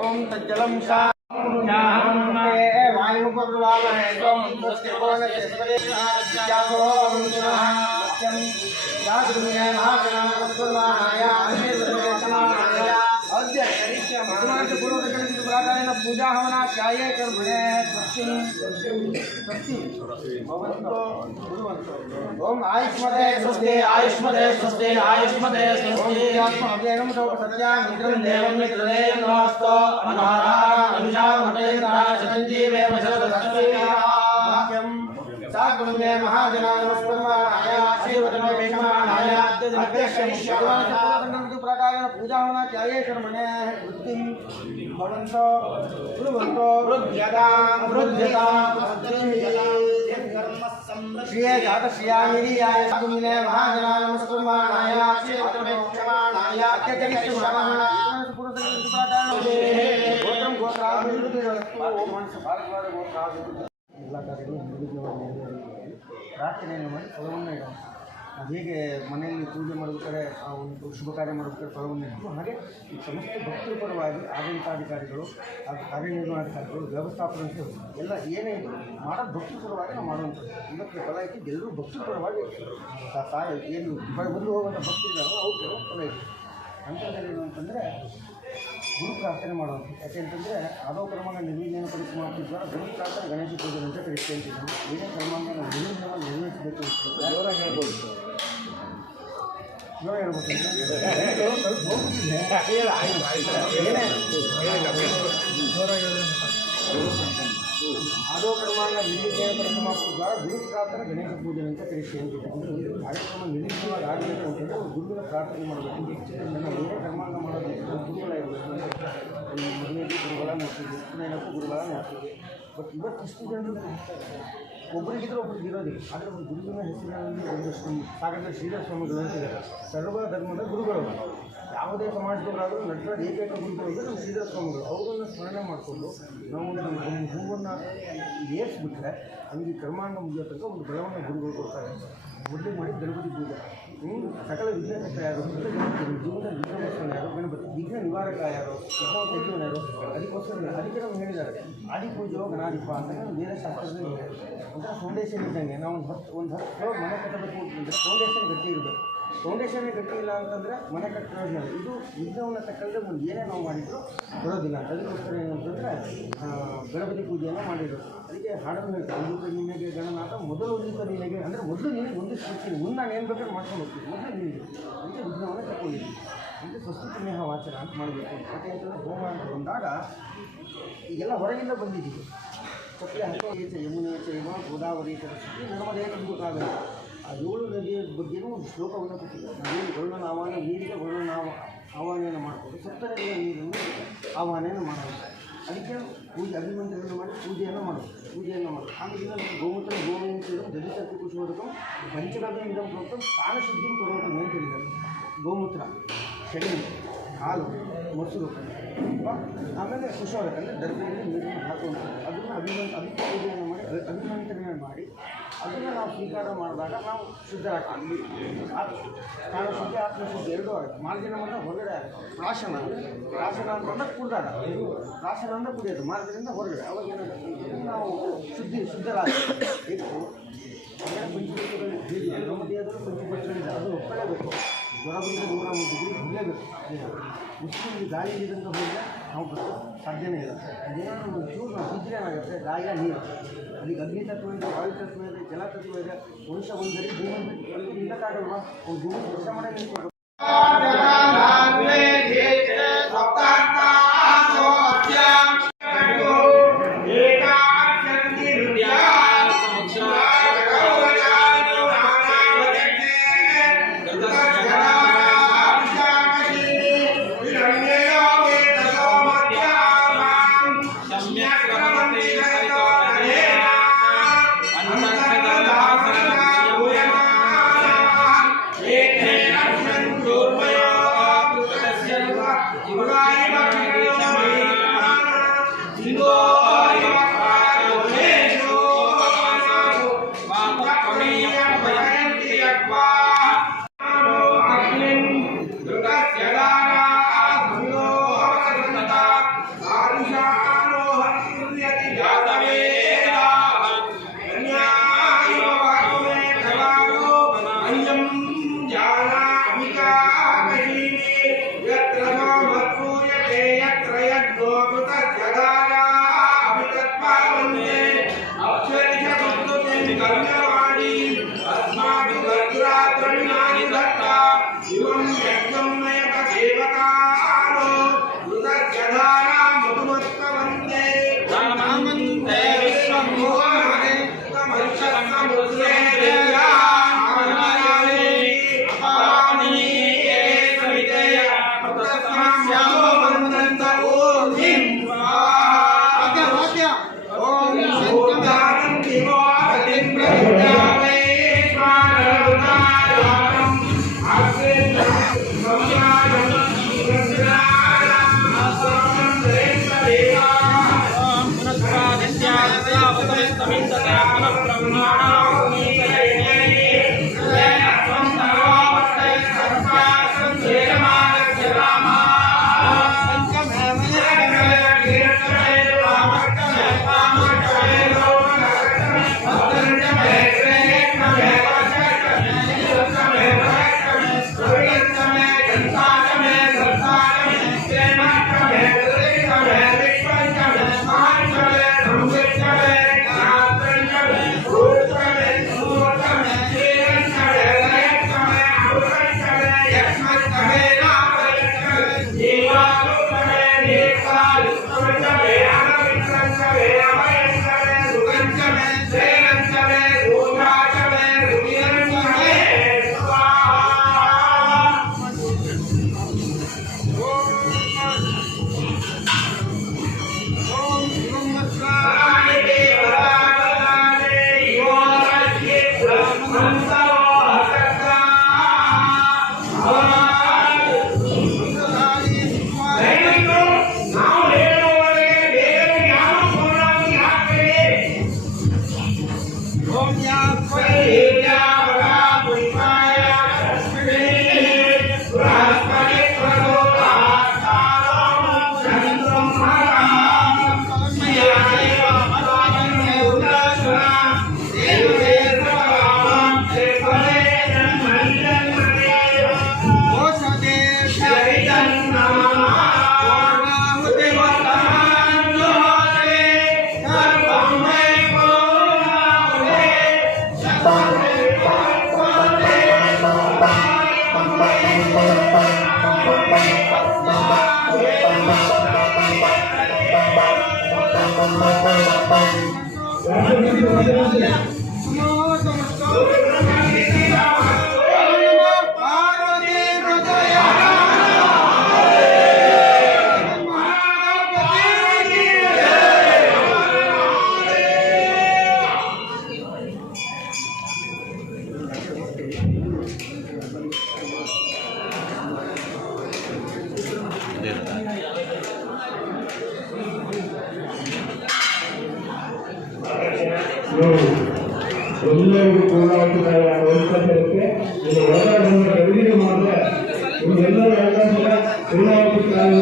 ಓಂ ತಜ್ಜಲಂ ಶಾ पूजा होना चाहिए कर्मणे ओम आयुष्मते स्वस्ति आयुष्मते स्वस्ति आयुष्मते स्वस्ति आत्मव्ययं सत्यं मित्रं देवं मित्रदेयं नमस्तो अनहरा अनुषा मतेन्द्रा शतञ्जीवे वशदस्मियाक्यं सागुणे महाजना नमस्कुर्माणाय श्रीवदनो वेशमाणाय अध्यक्षं प्रकार पूजा होना चाहिए कर्मणे वृत्तिं भवन्तो कुर्वन्तो वृद्ध्यतां श्रिये जातश्रियामिरीयाय सागुणे महाजना नमस्कुर्माणाय श्रीवदनो वेशमाणाय अत्यक्षं गोत्रं गोत्राभिवृद्धिरस्तु ಎಲ್ಲ ಕಾರ್ಯಗಳು ಪ್ರಾರ್ಥನೆಯನ್ನು ಮಾಡಿ ಫಲವನ್ನು ಇಡೋಣ. ಹೇಗೆ ಮನೆಯಲ್ಲಿ ಪೂಜೆ ಮಾಡಬೇಕಾದ್ರೆ ಆ ಒಂದು ಶುಭ ಕಾರ್ಯ ಮಾಡಬೇಕಾದ್ರೆ ಫಲವನ್ನು ಇಟ್ಟು ಹಾಗೆ ಈ ಸಮಸ್ತ ಭಕ್ತರ ಪರವಾಗಿ ಆಡಳಿತಾಧಿಕಾರಿಗಳು ಹಾಗೂ ಕಾರ್ಯನಿರ್ವಹಣಾಧಿಕಾರಿಗಳು ವ್ಯವಸ್ಥಾಪಕರು ಎಲ್ಲ ಏನೇ ಇದು ಮಾಡೋದು ಭಕ್ತರ ಪರವಾಗಿ ನಾವು ಮಾಡುವಂಥದ್ದು. ಇವತ್ತು ಫಲ ಇಟ್ಟು ಎಲ್ಲರೂ ಭಕ್ತರ ಪರವಾಗಿ ಏನು ಬಂದು ಹೋಗುವಂಥ ಭಕ್ತರಿದ್ದಾರೆ ಅವ್ರು ಫಲ ಇತ್ತು. ಅಂಥದ್ರಲ್ಲಿ ಏನು ಅಂತಂದರೆ ಗುರು ಪ್ರಾರ್ಥನೆ ಮಾಡುವಂಥ. ಯಾಕೆಂತಂದರೆ ಆದೋ ಕರ್ಮಾಂಗ ನಿರ್ವಿಘ್ನ ಪರಿಸಮಾಪ್ತಿದ್ವ ಗುರು ಪ್ರಾರ್ಥನೆ ಗಣೇಶ ಪೂಜೆ ಅಂತ ಕರಿಸ್ತಾ ಇದ್ದೀವಿ. ಏನೇ ಕರ್ಮಾಂಗ ನಾವು ನಿರ್ವಿಘ್ನವಾಗಿ ನಿರ್ವಹಿಸಬೇಕು ಅಂತ ಜೋರ ಹೇಳ್ಬೋದು. ಜೋರ ಹೇಳ್ಬೋದು ಏನೇ ಜೋರ ಹೇಳಿದ್ರೆ ಆದೋ ಕರ್ಮಾಂಗ ನಿರ್ವಿಘ್ನೇನ ಪರಿಸಮಾಪ್ತಿದ್ವಾರ ಗುರು ಪ್ರಾರ್ಥನ ಗಣೇಶ ಪೂಜೆ ಅಂತ ಕರೀತೀವಿ ಅಂತಿದೆ. ಅಂದರೆ ಒಂದು ಕಾರ್ಯಕ್ರಮ ನಿರ್ವಿಘ್ನವಾಗಿ ಆಗಬೇಕು ಅಂತಂದರೆ ಗುರುಗಳ ಪ್ರಾರ್ಥನೆ ಮಾಡಬೇಕು. ನನ್ನ ಬೇರೆ ಕರ್ಮಾಂಗ ಮಾಡೋದು ಗುರುಗಳ ಇರಬೇಕು. ಮದುವೆಗೆ ಗುರುಗಳ ನೋಡ್ತೀವಿ, ಉಪನಯನಕ್ಕೂ ಗುರುಗಳ ನೋಡ್ತೀವಿ. ಬಟ್ ಇವತ್ತು ಇಷ್ಟು ಜನರು ಒಬ್ಬರಿಗಿದ್ರೆ ಒಬ್ಬರಿಗೆ ಇರೋದಿಲ್ಲ. ಆದರೆ ಒಂದು ಗುರುವಿನ ಹೆಸರಿನಲ್ಲಿ ಒಂದು ಸಾಗರದ ಶ್ರೀಧರ ಸ್ವಾಮಿಗಳು ಅಂತಿದ್ದಾರೆ. ಸರ್ವ ಧರ್ಮದ ಗುರುಗಳು ಯಾವುದೇ ಸಮಾಜದವರಾದರೂ ನಟರಾದ ಏಕೈಕ ಗುರುಗಳು ಅಂದರೆ ನಮ್ಮ ಶ್ರೀಧರ ಸ್ವಾಮಿಗಳು. ಅವರನ್ನು ಸ್ಮರಣೆ ಮಾಡಿಕೊಂಡು ನಾವು ಒಂದು ಹೂವನ್ನು ಏರಿಸ್ಬಿಟ್ರೆ ನಮಗೆ ಕರ್ಮಾಂಗ ಮುಗಿಯೋ ತನಕ ಒಂದು ಬೆಳವಣಿಗೆ ಗುರುಗಳು ಕೊಡ್ತಾರೆ. ಮೊದಲು ಮಾಡಿ ಗಣಪತಿ ಪೂಜೆ, ಸಕಲ ವಿಘ್ನಕರ್ತ ಯಾರು, ಜೀವನದ ವಿಘ್ನ ಯಾರು, ಗಣಪತಿ ವಿಘ್ನ ನಿವಾರಕ ಯಾರು, ವಿಘ್ನ ತೆಗೆಯೋನು ಯಾರು, ಅದಕ್ಕೋಸ್ಕರ ಅದಕ್ಕೆ ನಾವು ಹೇಳಿದ್ದಾರೆ ಆದಿ ಪೂಜೆಯೋ ಗಣಾಧಿಪ ಅಂತ. ಬೇರೆ ಶಾಸ್ತ್ರದಲ್ಲಿ ಒಂಥರ ಫೌಂಡೇಶನ್ ಇದ್ದಂಗೆ ನಾವು ಒಂದು 10 ಫ್ಲೋರ್ ಮನೆ ಕಟ್ಟಬೇಕು ಅಂತಂದರೆ ಫೌಂಡೇಶನ್ ಗಟ್ಟಿ ಇರಬೇಕು. ಫೌಂಡೇಶನ್ನೇ ಗಟ್ಟಿ ಇಲ್ಲ ಅಂತಂದರೆ ಮನೆ ಕಟ್ಟೋದಿಲ್ಲ. ಇದು ವಿಘ್ನವನ್ನು ತಕ್ಕಂದರೆ ಒಂದು ಏನೇ ನಾವು ಮಾಡಿದ್ರು ಬರೋದಿಲ್ಲ ಅಂತ. ಅದಕ್ಕೋಸ್ಕರ ಏನಂತಂದರೆ ಗಣಪತಿ ಪೂಜೆಯನ್ನು ಮಾಡಿರೋದು. ಅದಕ್ಕೆ ಹಾಡನ್ನು ಹೇಳ್ತಾರೆ, ಒಂದು ನಿನಗೆ ಗಣನಾಥ ಮೊದಲು ಒಂದು ನಿನಗೆ, ಅಂದರೆ ಮೊದಲು ನಿನಗೆ ಒಂದಿಸ್ಬಿಡ್ತೀನಿ, ಮುಂದೆ ನಾನು ಏನು ಬೇಕಾದ್ರೂ ಮಾಡ್ಕೊಂಡು ಹೋಗ್ತೀನಿ, ಮೊದಲು ನಿನಗೆ ಅಂತ ವಿಘ್ನವನ್ನು ತಗೊಂಡಿದ್ದೀನಿ ಅಂತ ಸ್ವಸ್ತಿ ನೇಹ ವಾಚನ ಅಂತ ಮಾಡಬೇಕು. ಯಾಕೆ ಅಂತಂದರೆ ಹೋಮ ಅಂತ ಬಂದಾಗ ಈಗೆಲ್ಲ ಹೊರಗಿಂದ ಬಂದಿದ್ದೀವಿ. ಕಪ್ಪಲೆ ಹಕ್ಕೇಚ ಯಮುನೇಚ ಇವ ಗೋದಾವರಿ ಸರಸ್ವತಿ ನರ್ಮದೇ ಕಂದುಕಾಗಲ್ಲ. ಆ 7 ನದಿಯ ಬಗ್ಗೆಯೂ ಒಂದು ಶ್ಲೋಕವನ್ನು ಕೊಟ್ಟಿದ್ದಾರೆ. ನಾವೇನು ವರ್ಣನ ಆಹ್ವಾನ ನೀರಿಗೆ ವರ್ಣನ ಆಹ್ವಾನೆಯನ್ನು ಮಾಡಿಕೊಂಡು ಸಪ್ತನದಿಯ ನೀರನ್ನು ಆಹ್ವಾನೆಯನ್ನು ಮಾಡೋದು. ಅದಕ್ಕೆ ಪೂಜೆ ಅಭಿಮಂತ್ರಿಗಳನ್ನು ಮಾಡಿ ಪೂಜೆಯನ್ನು ಮಾಡೋದು. ಆಮೇಲೆ ನಮ್ಮ ಗೋಮೂತ್ರ ಗೋಮೂತ್ರ ದಲಿತಕ್ಕೆ ಕುಶೋದಕಂ ಪಂಚಗವ್ಯ ಇದಂ ಪ್ರೋಕ್ತಂ ಸ್ಥಾನಶುದ್ಧಿ ಕೊಡೋದು ಏನು ಹೇಳಿದ್ದಾರೆ. ಗೋಮೂತ್ರ, ಸೆಗಣಿ, ಹಾಲು, ಮೊಸರು, ಆಮೇಲೆ ಕುಶೋದಕ ಅಂದರೆ ದರ್ಬೆಯಲ್ಲಿ ನೀರನ್ನು ಹಾಕುವಂಥದ್ದು. ಅದನ್ನು ಪೂಜೆಯನ್ನು ಮಾಡಿ ಅಭಿಮಂತ್ರಣೆ ಮಾಡಿ ಅದನ್ನು ನಾವು ಸ್ವೀಕಾರ ಮಾಡಿದಾಗ ನಾವು ಶುದ್ಧರಾಗ್ತೀವಿ. ಸ್ಥಾನಶುದ್ಧಿ ಆತ್ಮಶುದ್ಧಿ ಎರಡೂ ಆಗುತ್ತೆ. ಮಾರ್ಜನ ಅಂದರೆ ಹೊರಗಡೆ ಆಗುತ್ತೆ. ಪ್ರಾಶನ ಅಂತಂದ್ರೆ ಕುಡಿದಾಗ, ಪ್ರಾಶನ ಅಂದರೆ ಕುಡಿಯೋದು, ಮಾರ್ಗದಿಂದ ಹೊರಗಡೆ. ಅವಾಗ ಏನಾಗುತ್ತೆ ನಾವು ಶುದ್ಧರಾಗಬೇಕು. ಪಂಚಭೂತಗಳು ನಮ್ಮ ದೇಹದಲ್ಲಿ ಪಂಚಭೂತಗಳಿದೆ, ಅದು ಒಪ್ಪಲೇಬೇಕು. ಜ್ವರ ಬಂದು 130 ಡಿಗ್ರಿ ಹೊರಲೇಬೇಕು. ಮುಸ್ಲಿಮ್ಗೆ ಗಾಳಿ ನೀರಿಂದ ಹೋದರೆ ನಾವು ಬರೋದು ಸಾಧ್ಯನೇ ಇಲ್ಲ. ಅದೇನೋ ಒಂದು ಚೂರು ನಾವು ಬಿದ್ದರೆ ಏನಾಗುತ್ತೆ, ಗಾಯ ನೀರು. ಅದಕ್ಕೆ ಅಗ್ನಿ ತತ್ವ ಇದೆ, ವಾಯು ತತ್ವ ಇದೆ, ಜಲ ತತ್ವ ಇದೆ. ಮನುಷ್ಯ ಒಂದರಿ ಭೂಮಿ ನಿಲ್ಲಕ್ಕಾಗಲ್ವಾ? ಒಂದು ಭೂಮಿ ಕೆಲಸ ಮಾಡೇ ನಿಂತ್ಕೊಂಡು ब्रह्मणा ಎಲ್ಲರಿಗೂ ಪೂರ್ಣವಾಗಿದ್ದಾರೆ ಇರುತ್ತೆ. ಇದು ಹೊರಗಡೆ ಅಡುಗೆ ಮಾಡಿದ್ರೆ ಎಲ್ಲರೂ ಪೂರ್ಣವಾಗಿದ್ದಾರೆ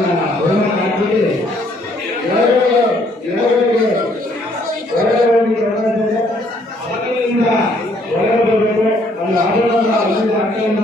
ಹೊರಗೆ ಹೊರಗೆ ಬರಬೇಕು. ಅಲ್ಲಿ ಆಡೋಣ ಅಲ್ಲಿ ಆಗ್ತಾಯಿಲ್ಲ.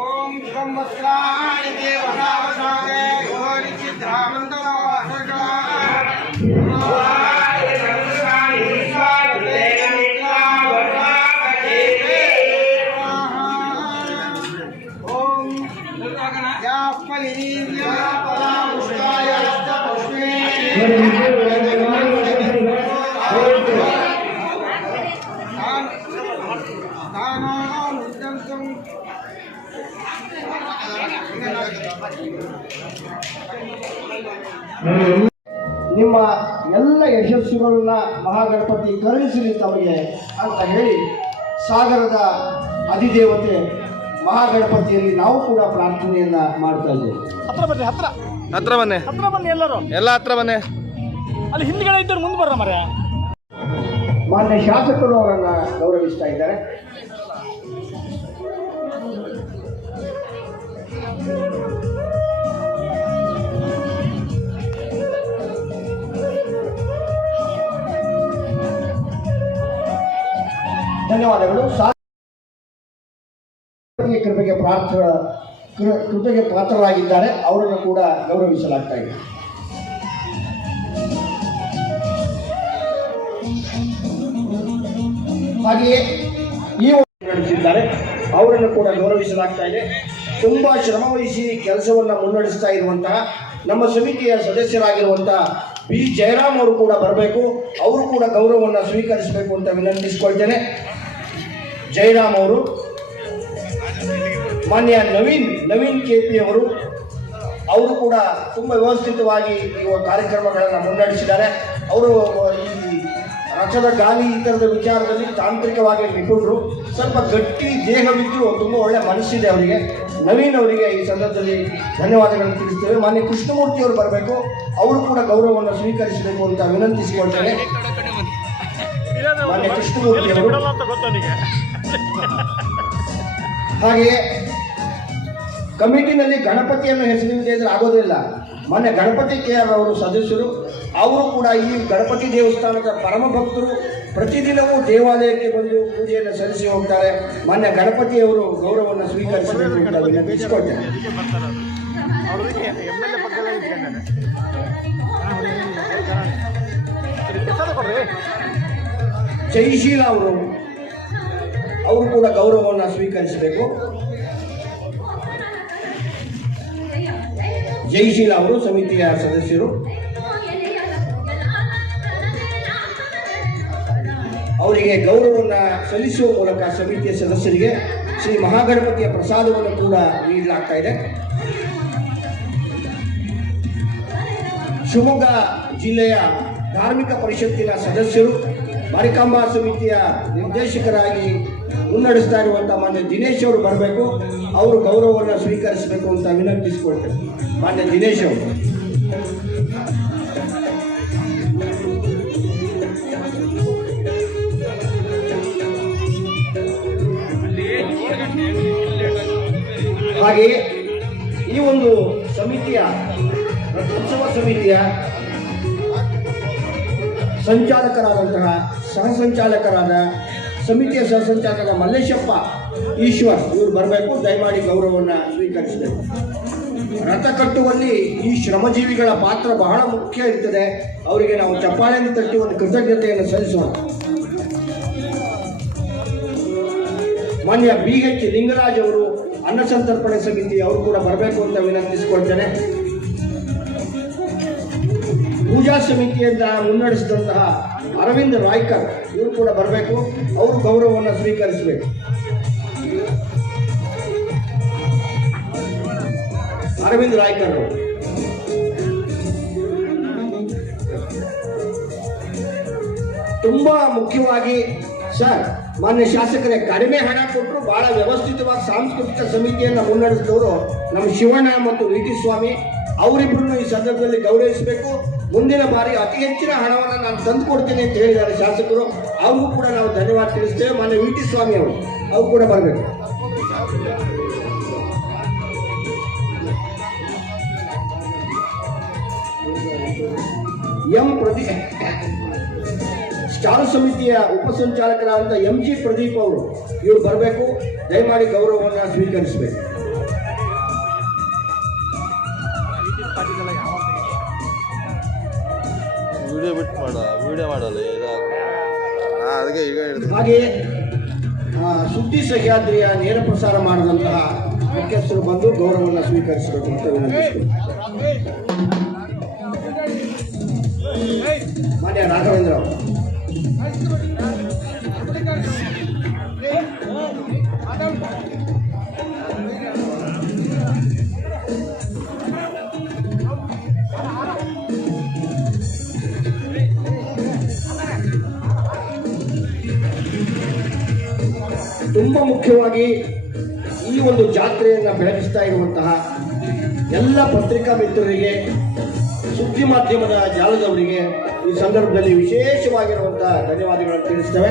ಓಂ ಸಂವತ್ಸರಾಯ ದೇವತಾವಸಾನೆ ಗೋರಿ ನಿಮ್ಮ ಎಲ್ಲ ಯಶಸ್ಸುಗಳನ್ನ ಮಹಾಗಣಪತಿ ಕರುಣಿಸಲಿ ತಮಗೆ ಅಂತ ಹೇಳಿ ಸಾಗರದ ಅಧಿದೇವತೆ ಮಹಾಗಣಪತಿಯಲ್ಲಿ ನಾವು ಕೂಡ ಪ್ರಾರ್ಥನೆಯನ್ನ ಮಾಡ್ತಾ ಇದ್ದೇವೆ. ಹತ್ರ ಬನ್ನಿ ಎಲ್ಲರೂ ಎಲ್ಲ ಹತ್ರ ಬನ್ನಿ. ಅಲ್ಲಿ ಹಿಂದ್ಗಡೆ ಇದ್ದರು ಮುಂದೆ ಬರ್ರ ಮರ. ಮಾನ್ಯ ಶಾಸಕರು ಅವರನ್ನ ಗೌರವಿಸ್ತಾ ಇದ್ದಾರೆ. ಧನ್ಯವಾದಗಳು. ಕೃಪೆಗೆ ಕೃಪೆಗೆ ಪಾತ್ರರಾಗಿದ್ದಾರೆ, ಅವರನ್ನು ಕೂಡ ಗೌರವಿಸಲಾಗ್ತಾ ಇದೆ. ಹಾಗೆಯೇ ಈ ನಡೆಸಿದ್ದಾರೆ, ಅವರನ್ನು ಕೂಡ ಗೌರವಿಸಲಾಗ್ತಾ ಇದೆ. ತುಂಬಾ ಶ್ರಮವಹಿಸಿ ಕೆಲಸವನ್ನು ಮುನ್ನಡೆಸ್ತಾ ಇರುವಂತಹ ನಮ್ಮ ಸಮಿತಿಯ ಸದಸ್ಯರಾಗಿರುವಂತಹ ಪಿ ಜಯರಾಮ್ ಅವರು ಕೂಡ ಬರಬೇಕು, ಅವರು ಕೂಡ ಗೌರವವನ್ನು ಸ್ವೀಕರಿಸಬೇಕು ಅಂತ ವಿನಂತಿಸಿಕೊಳ್ತೇನೆ. ಜಯರಾಮ್ ಅವರು, ಮಾನ್ಯ ನವೀನ್ ಕೆಪಿ ಅವರು ಕೂಡ ತುಂಬ ವ್ಯವಸ್ಥಿತವಾಗಿ ಈ ಕಾರ್ಯಕ್ರಮಗಳನ್ನು ಮುನ್ನಡೆಸಿದ್ದಾರೆ. ಅವರು ಈ ರಥದ ಗಾಲಿ ಈ ಥರದ ವಿಚಾರದಲ್ಲಿ ತಾಂತ್ರಿಕವಾಗಿ ನಿಪುಣರು, ಸ್ವಲ್ಪ ಗಟ್ಟಿ ದೇಹವಿದ್ದು ತುಂಬ ಒಳ್ಳೆ ಮನಸ್ಸಿದೆ ಅವರಿಗೆ. ನವೀನ್ ಅವರಿಗೆ ಈ ಸಂದರ್ಭದಲ್ಲಿ ಧನ್ಯವಾದಗಳನ್ನು ತಿಳಿಸ್ತೇವೆ. ಮಾನ್ಯ ಕೃಷ್ಣಮೂರ್ತಿ ಅವರು ಬರಬೇಕು, ಅವರು ಕೂಡ ಗೌರವವನ್ನು ಸ್ವೀಕರಿಸಬೇಕು ಅಂತ ವಿನಂತಿಸಿಕೊಳ್ತೇನೆ. ಮಾನ್ಯ ಕೃಷ್ಣಮೂರ್ತಿ ಅವರು, ಹಾಗೆಯೇ ಕಮಿಟಿನಲ್ಲಿ ಗಣಪತಿಯನ್ನು ಹೆಸರಿಲ್ಲದೆ ಇದ್ರೆ ಆಗೋದಿಲ್ಲ. ಮೊನ್ನೆ ಗಣಪತಿ KR ಅವರು ಸದಸ್ಯರು, ಅವರು ಕೂಡ ಈ ಗಣಪತಿ ದೇವಸ್ಥಾನದ ಪರಮ ಭಕ್ತರು, ಪ್ರತಿದಿನವೂ ದೇವಾಲಯಕ್ಕೆ ಬಂದು ಪೂಜೆಯನ್ನು ಸಲ್ಲಿಸಿ ಹೋಗ್ತಾರೆ. ಮಾನ್ಯ ಗಣಪತಿಯವರು ಗೌರವವನ್ನು ಸ್ವೀಕರಿಸಬೇಕು ಅಂತ ವಿನಂತಿಸಿಕೊಳ್ತೇನೆ. ಜಯಶೀಲ ಅವರು ಕೂಡ ಗೌರವವನ್ನು ಸ್ವೀಕರಿಸಬೇಕು. ಜಯಶೀಲ ಅವರು ಸಮಿತಿಯ ಸದಸ್ಯರು. ಅವರಿಗೆ ಗೌರವವನ್ನು ಸಲ್ಲಿಸುವ ಮೂಲಕ ಸಮಿತಿಯ ಸದಸ್ಯರಿಗೆ ಶ್ರೀ ಮಹಾಗಣಪತಿಯ ಪ್ರಸಾದವನ್ನು ಕೂಡ ನೀಡಲಾಗ್ತಾ ಇದೆ. ಶಿವಮೊಗ್ಗ ಜಿಲ್ಲೆಯ ಧಾರ್ಮಿಕ ಪರಿಷತ್ತಿನ ಸದಸ್ಯರು, ಮಾರಿಕಾಂಬಾ ಸಮಿತಿಯ ನಿರ್ದೇಶಕರಾಗಿ ಮುನ್ನಡೆಸ್ತಾ ಇರುವಂಥ ಮಾನ್ಯ ದಿನೇಶ್ ಅವರು ಬರಬೇಕು. ಅವರು ಗೌರವವನ್ನು ಸ್ವೀಕರಿಸಬೇಕು ಅಂತ ವಿನಂತಿಸಿಕೊಳ್ತೇವೆ. ಮಾನ್ಯ ದಿನೇಶ್ ಅವರು. ಹಾಗೆಯೇ ಈ ಒಂದು ಸಮಿತಿಯ ರಥೋತ್ಸವ ಸಮಿತಿಯ ಸಂಚಾಲಕರಾದಂತಹ ಸಹಸಂಚಾಲಕರಾದ ಸಮಿತಿಯ ಸಹಸಂಚಾಲಕ ಮಲ್ಲೇಶಪ್ಪ ಈಶ್ವರ್ ಇವರು ಬರಬೇಕು. ದಯಮಾಡಿ ಗೌರವವನ್ನು ಸ್ವೀಕರಿಸಬೇಕು. ರಥ ಕಟ್ಟುವಲ್ಲಿ ಈ ಶ್ರಮಜೀವಿಗಳ ಪಾತ್ರ ಬಹಳ ಮುಖ್ಯ ಇರ್ತದೆ. ಅವರಿಗೆ ನಾವು ಚಪ್ಪಾಳೆಯನ್ನು ತಟ್ಟಿ ಒಂದು ಕೃತಜ್ಞತೆಯನ್ನು ಸಲ್ಲಿಸೋಣ. ಮಾನ್ಯ BH ಲಿಂಗರಾಜ್ ಅವರು ಅನ್ನ ಸಂತರ್ಪಣೆ ಸಮಿತಿ ಅವರು ಕೂಡ ಬರಬೇಕು ಅಂತ ವಿನಂತಿಸಿಕೊಳ್ತೇನೆ. ಪೂಜಾ ಸಮಿತಿಯಿಂದ ಮುನ್ನಡೆಸಿದಂತಹ ಅರವಿಂದ್ ರಾಯ್ಕರ್ ಇವರು ಕೂಡ ಬರಬೇಕು. ಅವರು ಗೌರವವನ್ನು ಸ್ವೀಕರಿಸಬೇಕು. ಅರವಿಂದ್ ರಾಯ್ಕರ್ ಅವರು. ತುಂಬಾ ಮುಖ್ಯವಾಗಿ ಸರ್, ಮಾನ್ಯ ಶಾಸಕರೇ, ಕಡಿಮೆ ಹಣ ಕೊಟ್ಟರು ಬಹಳ ವ್ಯವಸ್ಥಿತವಾಗಿ ಸಾಂಸ್ಕೃತಿಕ ಸಮಿತಿಯನ್ನು ಮುನ್ನಡೆಸಿದವರು ನಮ್ಮ ಶಿವಣ್ಣ ಮತ್ತು VT ಸ್ವಾಮಿ. ಅವರಿಬ್ಬರನ್ನು ಈ ಸಂದರ್ಭದಲ್ಲಿ ಗೌರವಿಸಬೇಕು. ಮುಂದಿನ ಬಾರಿ ಅತಿ ಹೆಚ್ಚಿನ ಹಣವನ್ನು ನಾನು ತಂದು ಕೊಡ್ತೇನೆ ಅಂತ ಹೇಳಿದ್ದಾರೆ ಶಾಸಕರು. ಅವ್ರಿಗೂ ಕೂಡ ನಾವು ಧನ್ಯವಾದ ತಿಳಿಸ್ತೇವೆ. ಮಾನ್ಯ VT ಸ್ವಾಮಿ ಅವರು ಕೂಡ ಬರಬೇಕು. ಪ್ರದೀಪ್ ಸ್ಟಾಲ್ ಸಮಿತಿಯ ಉಪಸಂಚಾಲಕರಾದಂಥ MG ಪ್ರದೀಪ್ ಅವರು ಇವರು ಬರಬೇಕು. ದಯಮಾಡಿ ಗೌರವವನ್ನು ಸ್ವೀಕರಿಸಬೇಕು. ಹಾಗೆಯೇ ಸುದ್ದಿ ಸಹ್ಯಾದ್ರಿಯ ನೇರ ಪ್ರಸಾರ ಮಾಡಿದಂತಹ ಮುಖ್ಯಸ್ಥರು ಬಂದು ಗೌರವವನ್ನು ಸ್ವೀಕರಿಸಬೇಕು ಅಂತ ವಿನಂತಿಸಿದರು. ಮಾನ್ಯ ರಾಘವೇಂದ್ರ ಅವರು. ತುಂಬಾ ಮುಖ್ಯವಾಗಿ ಈ ಒಂದು ಜಾತ್ರೆಯನ್ನು ಬೆಳಗಿಸ್ತಾ ಇರುವಂತಹ ಎಲ್ಲ ಪತ್ರಿಕಾ ಮಿತ್ರರಿಗೆ, ಸುದ್ದಿ ಮಾಧ್ಯಮದ ಜಾಲದವರಿಗೆ ಈ ಸಂದರ್ಭದಲ್ಲಿ ವಿಶೇಷವಾಗಿರುವಂತಹ ಧನ್ಯವಾದಗಳನ್ನು ತಿಳಿಸ್ತೇವೆ.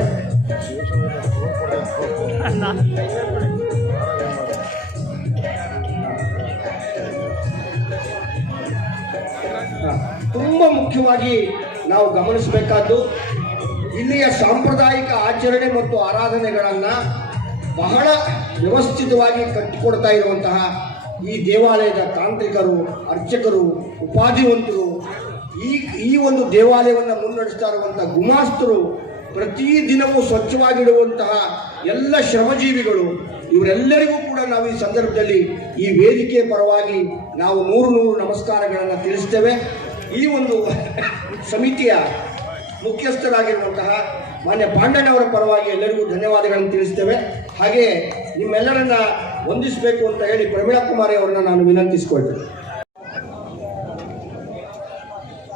ತುಂಬಾ ಮುಖ್ಯವಾಗಿ ನಾವು ಗಮನಿಸಬೇಕಾದ್ದು, ಇಲ್ಲಿಯ ಸಾಂಪ್ರದಾಯಿಕ ಆಚರಣೆ ಮತ್ತು ಆರಾಧನೆಗಳನ್ನು ಬಹಳ ವ್ಯವಸ್ಥಿತವಾಗಿ ಕಟ್ಟಿಕೊಡ್ತಾ ಇರುವಂತಹ ಈ ದೇವಾಲಯದ ತಾಂತ್ರಿಕರು, ಅರ್ಚಕರು, ಉಪಾಧಿವಂತರು, ಈ ಒಂದು ದೇವಾಲಯವನ್ನು ಮುನ್ನಡೆಸ್ತಾ ಇರುವಂತಹ ಗುಮಾಸ್ತರು, ಪ್ರತಿದಿನವೂ ಸ್ವಚ್ಛವಾಗಿಡುವಂತಹ ಎಲ್ಲ ಶ್ರಮಜೀವಿಗಳು, ಇವರೆಲ್ಲರಿಗೂ ಕೂಡ ನಾವು ಈ ಸಂದರ್ಭದಲ್ಲಿ ಈ ವೇದಿಕೆಯ ಪರವಾಗಿ ನಾವು 100 ನಮಸ್ಕಾರಗಳನ್ನು ತಿಳಿಸ್ತೇವೆ. ಈ ಒಂದು ಸಮಿತಿಯ ಮುಖ್ಯಸ್ಥರಾಗಿರುವಂತಹ ಮಾನ್ಯ ಪಾಂಡಣ್ಣವರ ಪರವಾಗಿ ಎಲ್ಲರಿಗೂ ಧನ್ಯವಾದಗಳನ್ನು ತಿಳಿಸ್ತೇವೆ. ಹಾಗೆ ನಿಮ್ಮೆಲ್ಲರನ್ನ ವಂದಿಸಬೇಕು ಅಂತ ಹೇಳಿ ಪ್ರಮೀಳಾ ಕುಮಾರಿ ಅವರನ್ನ ನಾನು ವಿನಂತಿಸಿಕೊಳ್ತೇನೆ.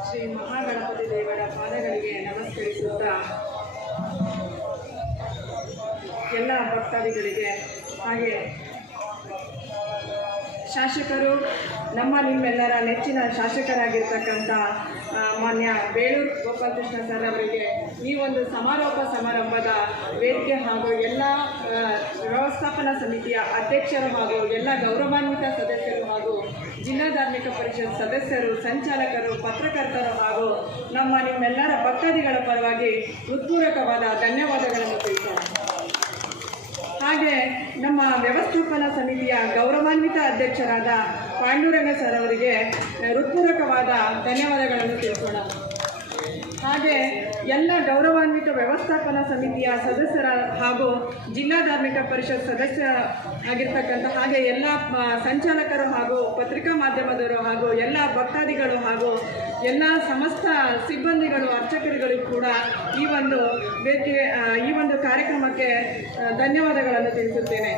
ಶ್ರೀ ಮಹಾಗಣಪತಿ ದೇವರ ಪಾದಗಳಿಗೆ ನಮಸ್ಕರಿಸುತ್ತಾ ಎಲ್ಲ ಭಕ್ತಾದಿಗಳಿಗೆ, ಹಾಗೆ ಶಾಸಕರು, ನಿಮ್ಮೆಲ್ಲರ ನೆಚ್ಚಿನ ಶಾಸಕರಾಗಿರ್ತಕ್ಕಂಥ ಮಾನ್ಯ ಬೇಳೂರು ಗೋಪಾಲಕೃಷ್ಣ ಸರ್ ಅವರಿಗೆ ಈ ಒಂದು ಸಮಾರೋಪ ಸಮಾರಂಭದ ವೇದಿಕೆ ಹಾಗೂ ಎಲ್ಲ ವ್ಯವಸ್ಥಾಪನಾ ಸಮಿತಿಯ ಅಧ್ಯಕ್ಷರು ಹಾಗೂ ಎಲ್ಲ ಗೌರವಾನ್ವಿತ ಸದಸ್ಯರು ಹಾಗೂ ಜಿಲ್ಲಾ ಧಾರ್ಮಿಕ ಪರಿಷತ್ ಸದಸ್ಯರು, ಸಂಚಾಲಕರು, ಪತ್ರಕರ್ತರು ಹಾಗೂ ನಿಮ್ಮೆಲ್ಲರ ಭಕ್ತಾದಿಗಳ ಪರವಾಗಿ ಹೃತ್ಪೂರ್ವಕವಾದ ಧನ್ಯವಾದಗಳನ್ನು ತಿಳಿಸೋಣ. ಹಾಗೆ ನಮ್ಮ ವ್ಯವಸ್ಥಾಪನಾ ಸಮಿತಿಯ ಗೌರವಾನ್ವಿತ ಅಧ್ಯಕ್ಷರಾದ ಪಾಂಡುರಂಗ ಸರ್ ಅವರಿಗೆ ಹೃತ್ಪೂರ್ವಕವಾದ ಧನ್ಯವಾದಗಳನ್ನು ತಿಳಿಸೋಣ. ಹಾಗೆ ಎಲ್ಲ ಗೌರವಾನ್ವಿತ ವ್ಯವಸ್ಥಾಪನಾ ಸಮಿತಿಯ ಸದಸ್ಯರ ಹಾಗೂ ಜಿಲ್ಲಾ ಧಾರ್ಮಿಕ ಪರಿಷತ್ ಸದಸ್ಯ ಆಗಿರ್ತಕ್ಕಂಥ ಹಾಗೆ ಎಲ್ಲ ಸಂಚಾಲಕರು ಹಾಗೂ ಪತ್ರಿಕಾ ಮಾಧ್ಯಮದವರು ಹಾಗೂ ಎಲ್ಲ ಭಕ್ತಾದಿಗಳು ಹಾಗೂ ಎಲ್ಲ ಸಮಸ್ತ ಸಿಬ್ಬಂದಿಗಳು ಅರ್ಚಕರುಗಳಿಗೂ ಕೂಡ ಈ ಒಂದು ಕಾರ್ಯಕ್ರಮಕ್ಕೆ ಧನ್ಯವಾದಗಳನ್ನು ತಿಳಿಸುತ್ತೇನೆ.